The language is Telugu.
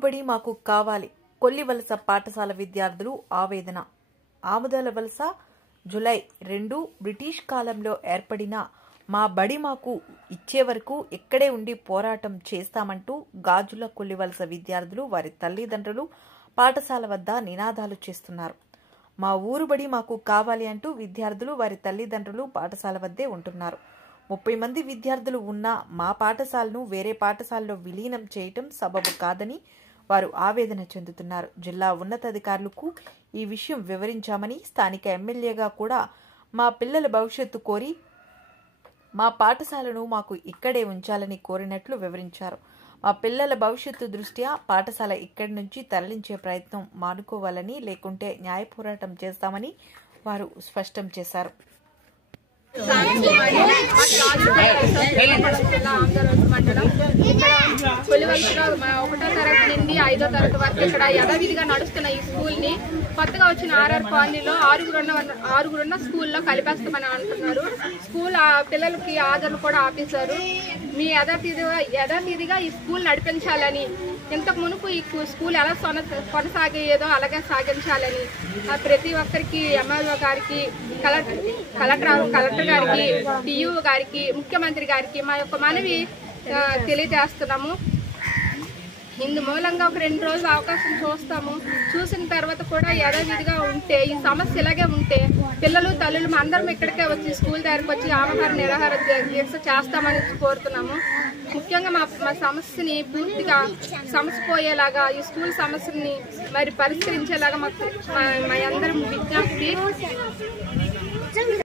ఊరుబడి మాకు కావాలి. కొల్లివలస పాఠశాల విద్యార్థులు ఆవేదన. ఆముదాల వలస జూలై 2 బ్రిటిష్ కాలంలో ఏర్పడిన మా బడి మాకు ఇచ్చే వరకు ఇక్కడే ఉండి పోరాటం చేస్తామంటూ గాజుల కొల్లివలస విద్యార్థులు వారి తల్లిదండ్రులు పాఠశాల వద్ద నినాదాలు చేస్తున్నారు. మా ఊరుబడి మాకు కావాలి అంటూ విద్యార్థులు వారి తల్లిదండ్రులు పాఠశాల వద్దే ఉంటున్నారు. 30 మంది విద్యార్థులు ఉన్న మా పాఠశాలను వేరే పాఠశాలలో విలీనం చేయటం సబబు కాదని వారు ఆవేదన చెందుతున్నారు. జిల్లా ఉన్నతాధికారులకు ఈ విషయం వివరించామని, స్థానిక ఎమ్మెల్యేగా కూడా మా పిల్లల భవిష్యత్తు కోరి మా పాఠశాలను మాకు ఇక్కడే ఉంచాలని కోరినట్లు వివరించారు. మా పిల్లల భవిష్యత్తు దృష్ట్యా పాఠశాల ఇక్కడి నుంచి తరలించే ప్రయత్నం మానుకోవాలని, లేకుంటే న్యాయ పోరాటం చేస్తామని వారు స్పష్టం చేశారు. కొల్లివలసలో 1వ తరగతి నుండి 5వ తరగతి వరకు ఇక్కడ యథావిధిగా నడుస్తున్న ఈ స్కూల్ ని కొత్తగా వచ్చిన ఆర్ఆర్ కాలనీలో ఆరుగురున్న స్కూల్లో కలిపేస్తామని అంటున్నారు. స్కూల్ పిల్లలకి ఆదరణ కూడా ఆపేశారు. మీ యథావిధిగా ఈ స్కూల్ నడిపించాలని, ఇంతకు మునుపు ఈ స్కూల్ ఎలా కొనసాగేదో అలాగే సాగించాలని ప్రతి ఒక్కరికి, ఎమ్మెల్యే గారికి, కలెక్టర్ గారికి, టీయూ గారికి, ముఖ్యమంత్రి గారికి మా యొక్క మనవి తెలియజేస్తున్నాము. ఇందు మూలంగా ఒక 2 రోజులు అవకాశం చూస్తాము. చూసిన తర్వాత కూడా యథావిధిగా ఉంటే, ఈ సమస్య ఇలాగే ఉంటే పిల్లలు తల్లులు అందరం ఇక్కడికే వచ్చి స్కూల్ దగ్గరకు వచ్చి ఆహార నిరాహార దీక్ష చేస్తామని కోరుతున్నాము. ముఖ్యంగా మా సమస్యని పూర్తిగా సమస్య పోయేలాగా, ఈ స్కూల్ సమస్యని మరి పరిష్కరించేలాగా మా అందరం విజ్ఞప్తి.